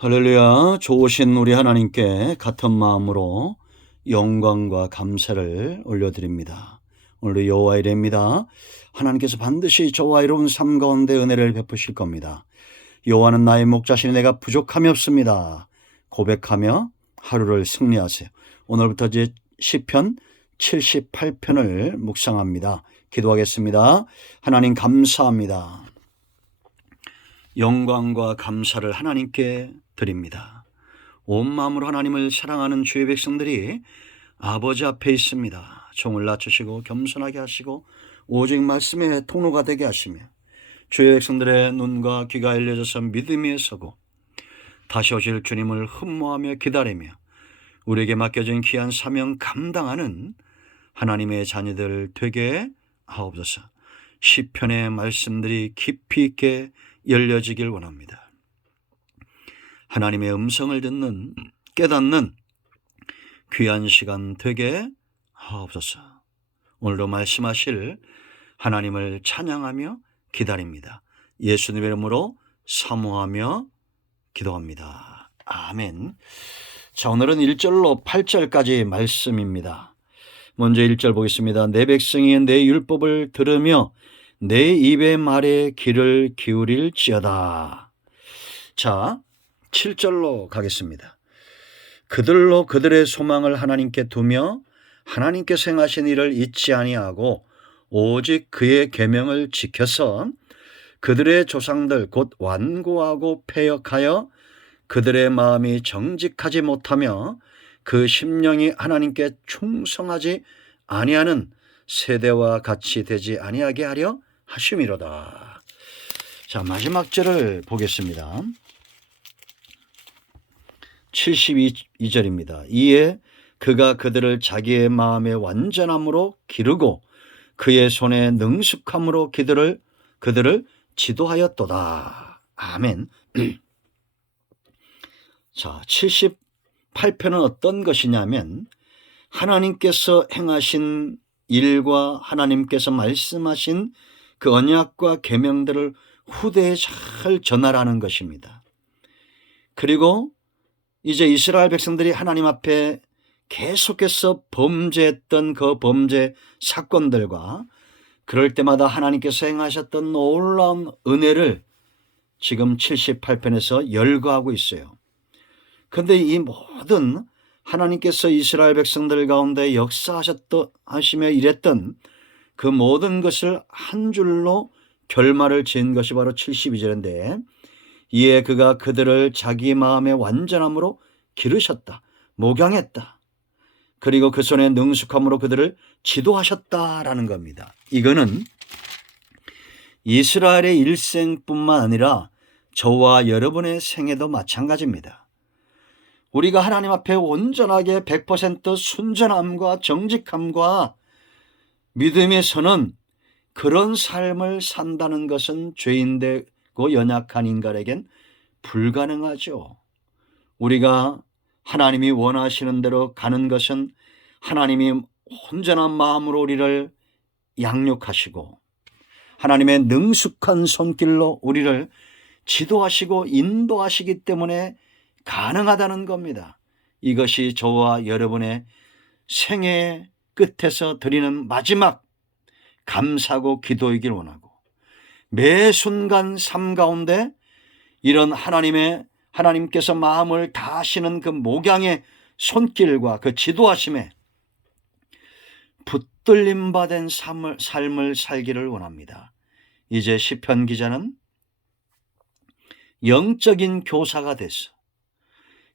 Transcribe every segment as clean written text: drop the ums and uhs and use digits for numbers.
할렐루야. 좋으신 우리 하나님께 같은 마음으로 영광과 감사를 올려드립니다. 오늘도 여호와의 일입니다. 하나님께서 반드시 저와 여러분 삶 가운데 은혜를 베푸실 겁니다. 여호와는 나의 목자시니 내가 부족함이 없습니다. 고백하며 하루를 승리하세요. 오늘부터 이제 시편 78편을 묵상합니다. 기도하겠습니다. 하나님 감사합니다. 영광과 감사를 하나님께 드립니다. 온 마음으로 하나님을 사랑하는 주의 백성들이 아버지 앞에 있습니다. 종을 낮추시고 겸손하게 하시고 오직 말씀의 통로가 되게 하시며 주의 백성들의 눈과 귀가 열려져서 믿음에 서고 다시 오실 주님을 흠모하며 기다리며 우리에게 맡겨진 귀한 사명 감당하는 하나님의 자녀들 되게 하옵소서. 시편의 말씀들이 깊이 있게 열려지길 원합니다. 하나님의 음성을 듣는 깨닫는 귀한 시간 되게 하옵소서. 오늘도 말씀하실 하나님을 찬양하며 기다립니다. 예수님의 이름으로 사모하며 기도합니다. 아멘. 자, 오늘은 1절로 8절까지 말씀입니다. 먼저 1절 보겠습니다. 내 백성이 내 율법을 들으며 내 입의 말에 귀를 기울일지어다. 자, 7절로 가겠습니다. 그들로 그들의 소망을 하나님께 두며 하나님께서 행하신 일을 잊지 아니하고 오직 그의 계명을 지켜서 그들의 조상들 곧 완고하고 패역하여 그들의 마음이 정직하지 못하며 그 심령이 하나님께 충성하지 아니하는 세대와 같이 되지 아니하게 하려 하심이로다. 자, 마지막 절을 보겠습니다. 72절입니다. 이에 그가 그들을 자기의 마음의 완전함으로 기르고 그의 손에 능숙함으로 그들을 지도하였도다. 아멘. 자, 78편은 어떤 것이냐면 하나님께서 행하신 일과 하나님께서 말씀하신 그 언약과 계명들을 후대에 잘 전하라는 것입니다. 그리고 이제 이스라엘 백성들이 하나님 앞에 계속해서 범죄했던 그 범죄 사건들과 그럴 때마다 하나님께서 행하셨던 놀라운 은혜를 지금 78편에서 열거하고 있어요. 그런데 이 모든 하나님께서 이스라엘 백성들 가운데 역사하시며 일했던 그 모든 것을 한 줄로 결말을 지은 것이 바로 72절인데 이에 그가 그들을 자기 마음의 완전함으로 기르셨다. 목양했다. 그리고 그 손에 능숙함으로 그들을 지도하셨다라는 겁니다. 이거는 이스라엘의 일생뿐만 아니라 저와 여러분의 생애도 마찬가지입니다. 우리가 하나님 앞에 온전하게 100% 순전함과 정직함과 믿음에 서는 그런 삶을 산다는 것은 죄인되고 연약한 인간에겐 불가능하죠. 우리가 하나님이 원하시는 대로 가는 것은 하나님이 온전한 마음으로 우리를 양육하시고 하나님의 능숙한 손길로 우리를 지도하시고 인도하시기 때문에 가능하다는 겁니다. 이것이 저와 여러분의 생애 끝에서 드리는 마지막 감사고 기도이길 원하고 매 순간 삶 가운데 이런 하나님께서 마음을 다하시는 그 목양의 손길과 그 지도하심에 붙들림 받은 삶을 살기를 원합니다. 이제 시편 기자는 영적인 교사가 돼서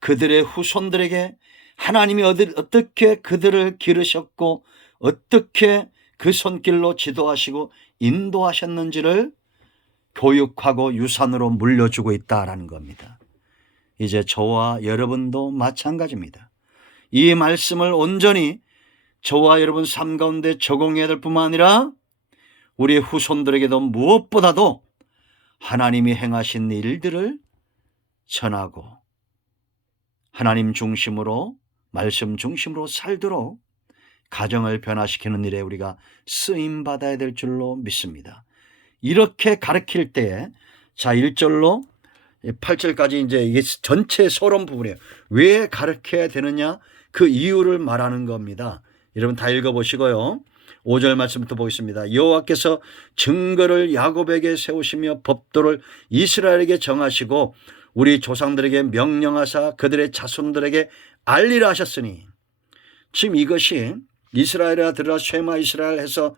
그들의 후손들에게 하나님이 어떻게 그들을 기르셨고 어떻게 그 손길로 지도하시고 인도하셨는지를 교육하고 유산으로 물려주고 있다라는 겁니다. 이제 저와 여러분도 마찬가지입니다. 이 말씀을 온전히 저와 여러분 삶 가운데 적용해야 될 뿐만 아니라 우리 후손들에게도 무엇보다도 하나님이 행하신 일들을 전하고 하나님 중심으로 말씀 중심으로 살도록 가정을 변화시키는 일에 우리가 쓰임받아야 될 줄로 믿습니다. 이렇게 가르칠 때에 자 1절로 8절까지 이제 이게 전체 서론 부분이에요. 왜 가르쳐야 되느냐? 그 이유를 말하는 겁니다. 여러분 다 읽어보시고요. 5절 말씀부터 보겠습니다. 여호와께서 증거를 야곱에게 세우시며 법도를 이스라엘에게 정하시고 우리 조상들에게 명령하사 그들의 자손들에게 알리라 하셨으니, 지금 이것이 이스라엘아 들으라 쉐마 이스라엘 해서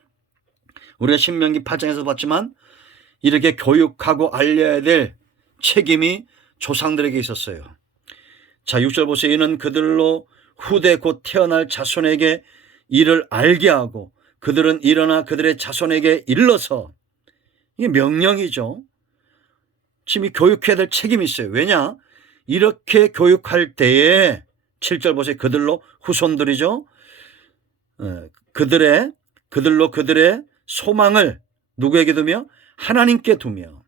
우리가 신명기 8장에서 봤지만 이렇게 교육하고 알려야 될 책임이 조상들에게 있었어요. 자, 6절 보세요. 이는 그들로 후대 곧 태어날 자손에게 이를 알게 하고 그들은 일어나 그들의 자손에게 일러서, 이게 명령이죠. 지금 이 교육해야 될 책임이 있어요. 왜냐? 이렇게 교육할 때에 7절 보세요. 그들로 후손들이죠. 그들로 그들의 소망을 누구에게 두며? 하나님께 두며,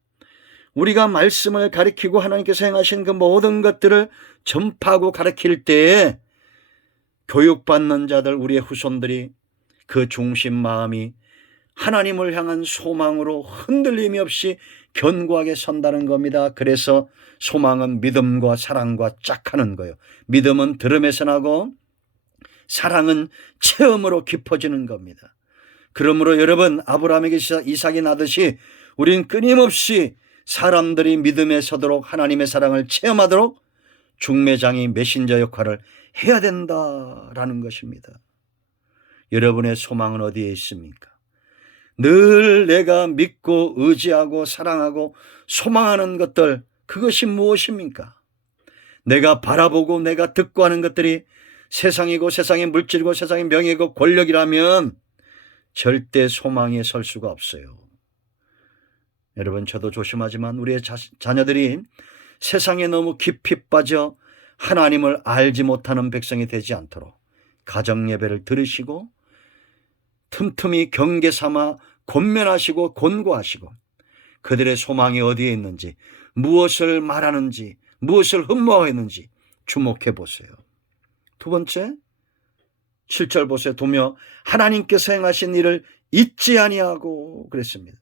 우리가 말씀을 가리키고 하나님께서 행하신 그 모든 것들을 전파하고 가르칠 때에 교육받는 자들, 우리의 후손들이 그 중심 마음이 하나님을 향한 소망으로 흔들림이 없이 견고하게 선다는 겁니다. 그래서 소망은 믿음과 사랑과 짝하는 거예요. 믿음은 들음에서 나고 사랑은 체험으로 깊어지는 겁니다. 그러므로 여러분, 아브라함에게 이삭이 나듯이 우리는 끊임없이 사람들이 믿음에 서도록 하나님의 사랑을 체험하도록 중매장이 메신저 역할을 해야 된다라는 것입니다. 여러분의 소망은 어디에 있습니까? 늘 내가 믿고 의지하고 사랑하고 소망하는 것들, 그것이 무엇입니까? 내가 바라보고 내가 듣고 하는 것들이 세상이고 세상의 물질이고 세상의 명예고 권력이라면 절대 소망에 설 수가 없어요. 여러분, 저도 조심하지만 우리의 자녀들이 세상에 너무 깊이 빠져 하나님을 알지 못하는 백성이 되지 않도록 가정 예배를 들으시고 틈틈이 경계 삼아 권면하시고 권고하시고 그들의 소망이 어디에 있는지, 무엇을 말하는지, 무엇을 흠모하고 있는지 주목해 보세요. 두 번째, 7절 보세요. 도며 하나님께서 행하신 일을 잊지 아니하고 그랬습니다.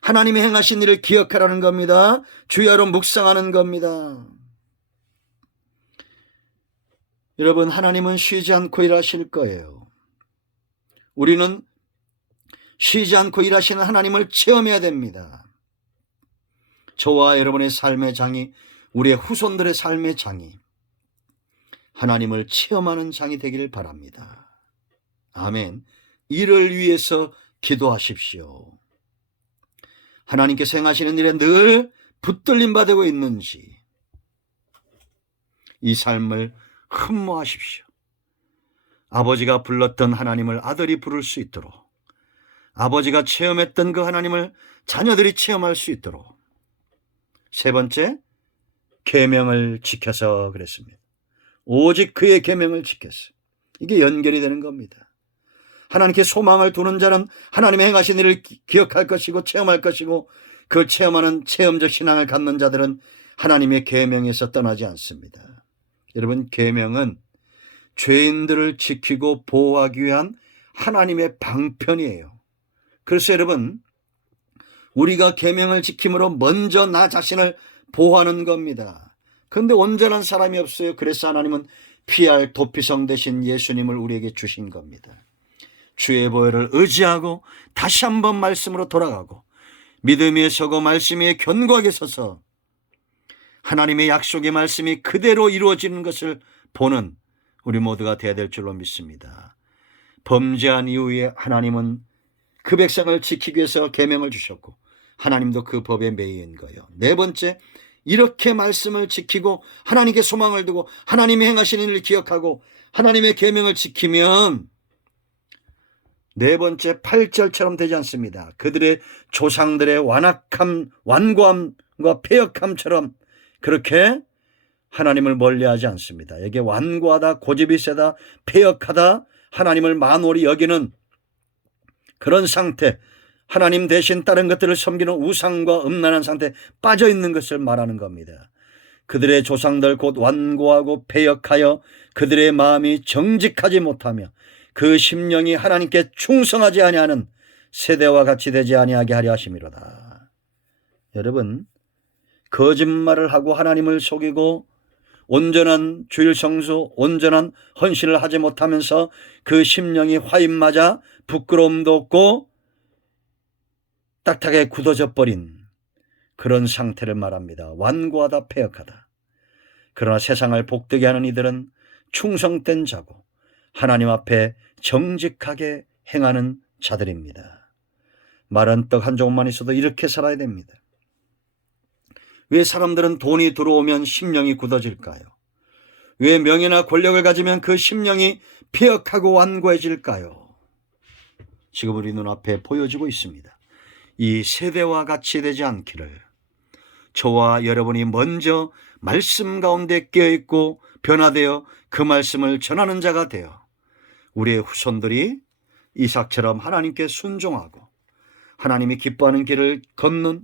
하나님이 행하신 일을 기억하라는 겁니다. 주야로 묵상하는 겁니다. 여러분, 하나님은 쉬지 않고 일하실 거예요. 우리는 쉬지 않고 일하시는 하나님을 체험해야 됩니다. 저와 여러분의 삶의 장이, 우리의 후손들의 삶의 장이 하나님을 체험하는 장이 되기를 바랍니다. 아멘. 이를 위해서 기도하십시오. 하나님께서 행하시는 일에 늘 붙들림 받고 있는지 이 삶을 흠모하십시오. 아버지가 불렀던 하나님을 아들이 부를 수 있도록, 아버지가 체험했던 그 하나님을 자녀들이 체험할 수 있도록. 세 번째, 계명을 지켜서 그랬습니다. 오직 그의 계명을 지켰어요. 이게 연결이 되는 겁니다. 하나님께 소망을 두는 자는 하나님의 행하신 일을 기억할 것이고 체험할 것이고, 그 체험하는 체험적 신앙을 갖는 자들은 하나님의 계명에서 떠나지 않습니다. 여러분, 계명은 죄인들을 지키고 보호하기 위한 하나님의 방편이에요. 그래서 여러분, 우리가 계명을 지킴으로 먼저 나 자신을 보호하는 겁니다. 그런데 온전한 사람이 없어요. 그래서 하나님은 피할 도피성 대신 예수님을 우리에게 주신 겁니다. 주의 보혈을 의지하고 다시 한번 말씀으로 돌아가고 믿음 위에 서고 말씀 위에 견고하게 서서 하나님의 약속의 말씀이 그대로 이루어지는 것을 보는 우리 모두가 되어야 될 줄로 믿습니다. 범죄한 이후에 하나님은 그 백성을 지키기 위해서 계명을 주셨고 하나님도 그 법에 매인 거예요. 네 번째, 이렇게 말씀을 지키고 하나님께 소망을 두고 하나님이 행하신 일을 기억하고 하나님의 계명을 지키면 네 번째 8절처럼 되지 않습니다. 그들의 조상들의 완고함과 패역함처럼 그렇게 하나님을 멀리하지 않습니다. 여기에 완고하다, 고집이 세다, 패역하다, 하나님을 만홀히 여기는 그런 상태, 하나님 대신 다른 것들을 섬기는 우상과 음란한 상태에 빠져 있는 것을 말하는 겁니다. 그들의 조상들 곧 완고하고 패역하여 그들의 마음이 정직하지 못하며 그 심령이 하나님께 충성하지 아니하는 세대와 같이 되지 아니하게 하려 하심이로다. 여러분, 거짓말을 하고 하나님을 속이고 온전한 주일 성수, 온전한 헌신을 하지 못하면서 그 심령이 화인 맞아 부끄러움도 없고 딱딱하게 굳어져 버린 그런 상태를 말합니다. 완고하다, 패역하다. 그러나 세상을 복되게 하는 이들은 충성된 자고 하나님 앞에 정직하게 행하는 자들입니다. 마른 떡 한 조각만 있어도 이렇게 살아야 됩니다. 왜 사람들은 돈이 들어오면 심령이 굳어질까요? 왜 명예나 권력을 가지면 그 심령이 폐역하고 완고해질까요? 지금 우리 눈앞에 보여지고 있습니다. 이 세대와 같이 되지 않기를 저와 여러분이 먼저 말씀 가운데 깨어있고 변화되어 그 말씀을 전하는 자가 되어 우리의 후손들이 이삭처럼 하나님께 순종하고 하나님이 기뻐하는 길을 걷는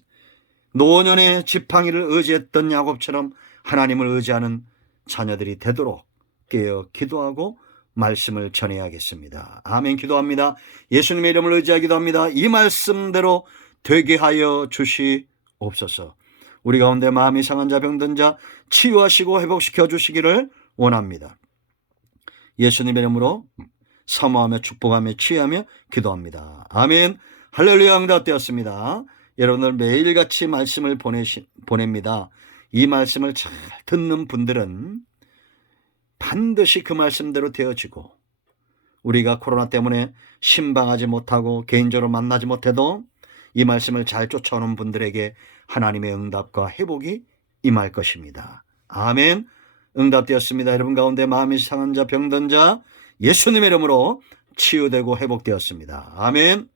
노년의 지팡이를 의지했던 야곱처럼 하나님을 의지하는 자녀들이 되도록 깨어 기도하고 말씀을 전해야겠습니다. 아멘. 기도합니다. 예수님의 이름을 의지하기도 합니다. 이 말씀대로 되게 하여 주시옵소서. 우리 가운데 마음이 상한 자, 병든 자 치유하시고 회복시켜 주시기를 원합니다. 예수님의 이름으로 사모하며 축복하며 치유하며 기도합니다. 아멘. 할렐루야. 응답되었습니다. 여러분들 매일같이 말씀을 보냅니다. 이 말씀을 잘 듣는 분들은 반드시 그 말씀대로 되어지고 우리가 코로나 때문에 신방하지 못하고 개인적으로 만나지 못해도 이 말씀을 잘 쫓아오는 분들에게 하나님의 응답과 회복이 임할 것입니다. 아멘. 응답되었습니다. 여러분 가운데 마음이 상한 자, 병든 자 예수님의 이름으로 치유되고 회복되었습니다. 아멘.